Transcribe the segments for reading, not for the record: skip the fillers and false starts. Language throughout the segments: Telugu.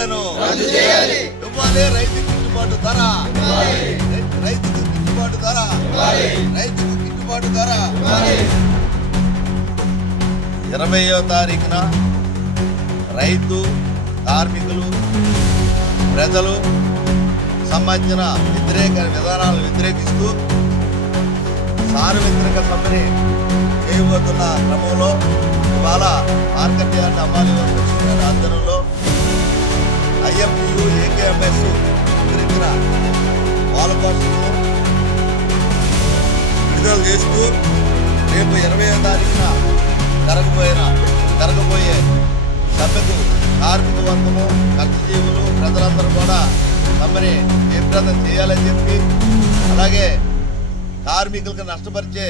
కోళ్లను ఇవ్వాలి, రైతుకు గిట్టుబాటు ధర, రైతుకు గిట్టుబాటు ధర, రైతుకు గిట్టుబాటు ధర. 20వ తారీఖున రైతు, కార్మికులు, ప్రజలు సంబంధించిన వ్యతిరేక విధానాలను వ్యతిరేకిస్తూ సార్వత్రిక సమ్మెని చేయబోతున్న క్రమంలో ఇవాళ మార్కెట్ యార్డ్ అమ్మాలి ఆధ్వర్యంలో IFTU, AKMS వ్యతిరేకిన వాల్పోస్టర్లను విడుదల చేస్తూ రేపు 20వ తారీఖున జరగబోయే సమ్మెకు కార్మిక వర్గము, కష్టజీవులు, ప్రజలందరూ కూడా సమ్మెని జయప్రదం చేయాలని చెప్పి, అలాగే కార్మికులకు నష్టపరిచే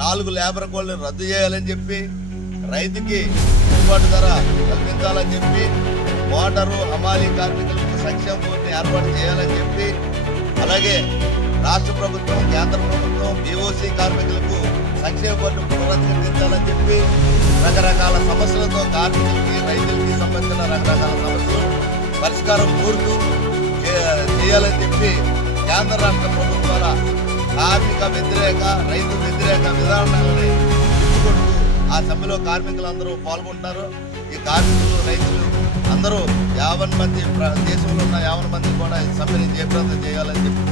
4 లేబర్ కోడ్లను రద్దు చేయాలని చెప్పి, రైతుకి గిట్టుబాటు ధర కల్పించాలని చెప్పి, మోటారు హమాలీ కార్మికులకు సంక్షేమ బోర్డుని ఏర్పాటు చేయాలని చెప్పి, అలాగే రాష్ట్ర ప్రభుత్వం, కేంద్ర ప్రభుత్వం BOC కార్మికులకు సంక్షేమ బోర్డు పునరుద్ధరించాలని చెప్పి, రకరకాల సమస్యలతో కార్మికులకి, రైతులకి సంబంధించిన రకరకాల సమస్యలు పరిష్కారం కోరుతూ చేయాలని చెప్పి కేంద్ర రాష్ట్ర ప్రభుత్వాల కార్మిక వ్యతిరేక, రైతు వ్యతిరేక విధానాలని తిప్పుకొంటూ ఆ సమ్మెలో కార్మికులందరూ పాల్గొంటారు. ఈ కార్మికులు, రైతులు అందరూ 50 మంది, దేశంలో ఉన్న 50 మంది కూడా ఈ సమ్మెని జయప్రదం చేయాలని చెప్పి